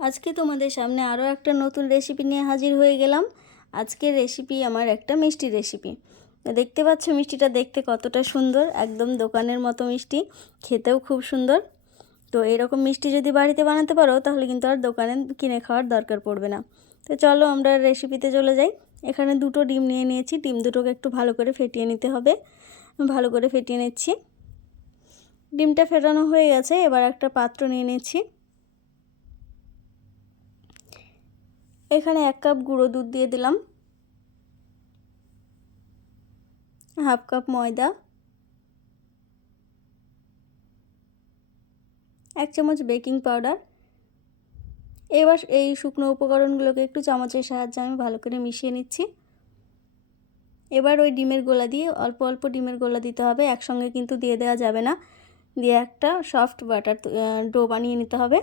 আজকে তোমাদের সামনে আরও একটা নতুন রেসিপি নিয়ে হাজির হয়ে গেলাম। আজকের রেসিপি আমার একটা মিষ্টি রেসিপি দেখতে পাচ্ছ মিষ্টিটা দেখতে কতটা সুন্দর, একদম দোকানের মতো মিষ্টি, খেতেও খুব সুন্দর। তো এরকম মিষ্টি যদি বাড়িতে বানাতে পারো, তাহলে কিন্তু আর দোকানে কিনে খাওয়ার দরকার পড়বে না। তো চলো আমরা রেসিপিতে চলে যাই। এখানে দুটো ডিম নিয়ে নিয়েছি, ডিম দুটোকে একটু ভালো করে ফেটিয়ে নিতে হবে। ভালো করে ফেটিয়ে নিচ্ছি। ডিমটা ফেটানো হয়ে গেছে, এবার একটা পাত্র নিয়ে নিচ্ছি। এখানে এক কাপ গুঁড়ো দুধ দিয়ে দিলাম। হাফ কাপ ময়দা। এক চামচ বেকিং পাউডার। এবার এই শুকনো উপকরণগুলোকে একটু চামচের সাহায্যে আমি ভালো করে মিশিয়ে নিচ্ছি। এবার ওই ডিমের গোলা দিয়ে অল্প অল্প ডিমের গোলা দিতে হবে, একসঙ্গে কিন্তু দিয়ে দেওয়া যাবে না। দিয়ে একটা সফট বাটার ডো বানিয়ে নিতে হবে।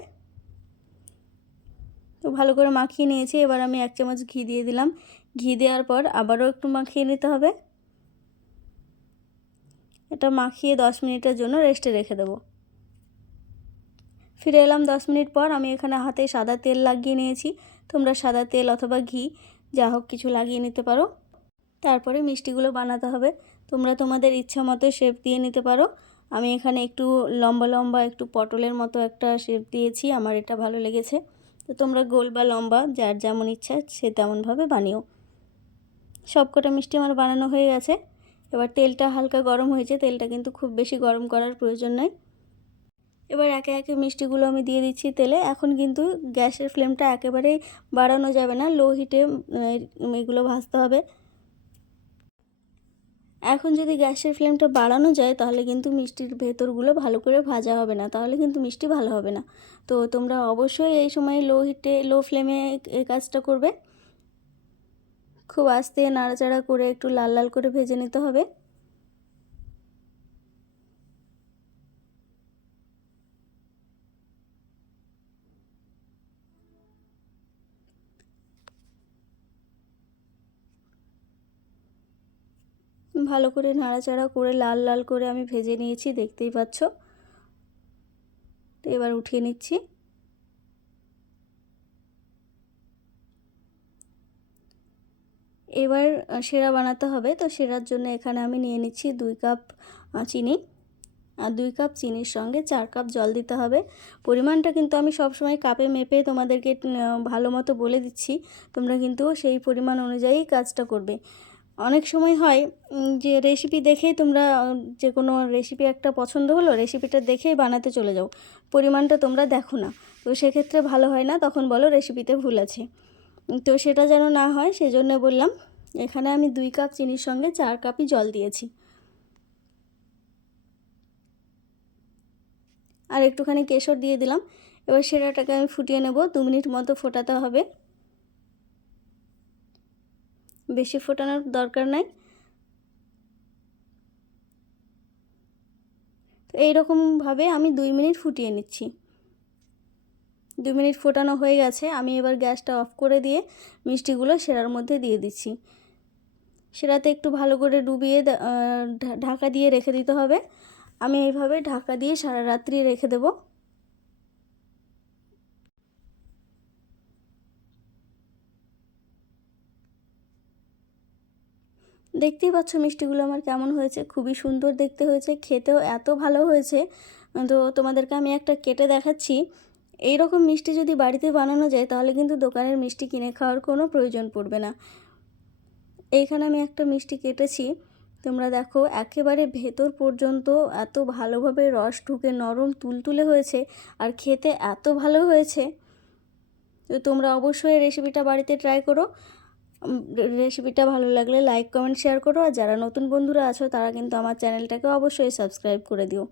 তো ভালো করে মাখিয়ে নিয়েছি। এবার আমি এক চামচ ঘি দিয়ে দিলাম। ঘি দেওয়ার পর আবারও একটু মাখিয়ে নিতে হবে। এটা মাখিয়ে দশ মিনিটের জন্য রেস্টে রেখে দেবো। ফিরে এলাম দশ মিনিট পর। আমি এখানে হাতে সাদা তেল লাগিয়ে নিয়েছি। তোমরা সাদা তেল অথবা ঘি, যা হোক কিছু লাগিয়ে নিতে পারো। তারপরে মিষ্টিগুলো বানাতে হবে। তোমরা তোমাদের ইচ্ছা মতো শেপ দিয়ে নিতে পারো। আমি এখানে একটু লম্বা লম্বা একটু পটলের মতো একটা শেপ দিয়েছি। আমার এটা ভালো লেগেছে। তো তোমরা গোল বা লম্বা, যার যেমন ইচ্ছা সে তেমনভাবে বানিও। সবকটা মিষ্টি আমার বানানো হয়ে গেছে। এবার তেলটা হালকা গরম হয়েছে, তেলটা কিন্তু খুব বেশি গরম করার প্রয়োজন নয় এবার একে একে মিষ্টিগুলো আমি দিয়ে দিচ্ছি তেলে। এখন কিন্তু গ্যাসের ফ্লেমটা একেবারেই বাড়ানো যাবে না, লো হিটে এগুলো ভাজতে হবে। এখন যদি গ্যাসের ফ্লেমটা বাড়ানো যায়, তাহলে কিন্তু মিষ্টির ভেতরগুলো ভালো করে ভাজা হবে না। তাহলে কিন্তু মিষ্টি ভালো হবে না। তো তোমরা অবশ্যই এই সময় লো হিটে, লো ফ্লেমে এই কাজটা করবে। খুব আস্তে নাড়াচাড়া করে একটু লাল লাল করে ভেজে নিতে হবে। ভালো করে নাড়াচাড়া করে লাল লাল করে আমি ভেজে নিয়েছি, দেখতেই পাচ্ছ? তো এবার উঠিয়ে নিচ্ছি। এবার সেরা বানাতে হবে, তো সেরার জন্য এখানে আমি নিয়ে নিচ্ছি দুই কাপ চিনি। আর দুই কাপ চিনির সঙ্গে চার কাপ জল দিতে হবে। পরিমাণটা কিন্তু আমি সবসময় কাপে মেপে তোমাদেরকে ভালো মতো বলে দিচ্ছি। তোমরা কিন্তু সেই পরিমাণ অনুযায়ী কাজটা করবে। অনেক সময় হয় যে রেসিপি দেখেই তোমরা যে কোনো রেসিপি একটা পছন্দ হলো রেসিপিটা দেখেই বানাতে চলে যাও। পরিমাণটা তোমরা দেখো না। তো সেক্ষেত্রে ভালো হয় না, তখন বলো রেসিপিতে ভুল আছে। তো সেটা যেন না হয়, সেজন্য বললাম, এখানে আমি দুই কাপ চিনির সঙ্গে চার কাপই জল দিয়েছি। আর একটুখানি কেশর দিয়ে দিলাম। এবার সেটাটাকে আমি ফুটিয়ে নেব, দু মিনিট মতো ফোটাতে হবে। বেশি ফোটানোর দরকার নাই। তো এইরকমভাবে আমি দুই মিনিট ফুটিয়ে নিচ্ছি। দু মিনিট ফোটানো হয়ে গেছে, আমি এবার গ্যাসটা অফ করে দিয়ে মিষ্টিগুলো সেরার মধ্যে দিয়ে দিচ্ছি। সেরাতে একটু ভালো করে ডুবিয়ে ঢাকা দিয়ে রেখে দিতে হবে। আমি এইভাবে ঢাকা দিয়ে সারা রাত্রি রেখে দেবো। দেখতেই পাচ্ছ মিষ্টিগুলো আমার কেমন হয়েছে, খুবই সুন্দর দেখতে হয়েছে, খেতেও এত ভালো হয়েছে। তো তোমাদেরকে আমি একটা কেটে দেখাচ্ছি। এই রকম মিষ্টি যদি বাড়িতে বানানো যায়, তাহলে কিন্তু দোকানের মিষ্টি কিনে খাওয়ার কোনো প্রয়োজন পড়বে না। এইখানে আমি একটা মিষ্টি কেটেছি। তোমরা দেখো, একেবারে ভেতর পর্যন্ত এত ভালোভাবে রস ঢুকে, নরম তুলতুলে হয়েছে, আর খেতে এত ভালো হয়েছে। তো তোমরা অবশ্যই রেসিপিটা বাড়িতে ট্রাই করো। রেসিপিটা ভালো লাগলে লাইক কমেন্ট শেয়ার করো। আর যারা নতুন বন্ধুরা আছো, তারা কিন্তু আমার চ্যানেলটাকে অবশ্যই সাবস্ক্রাইব করে দিও।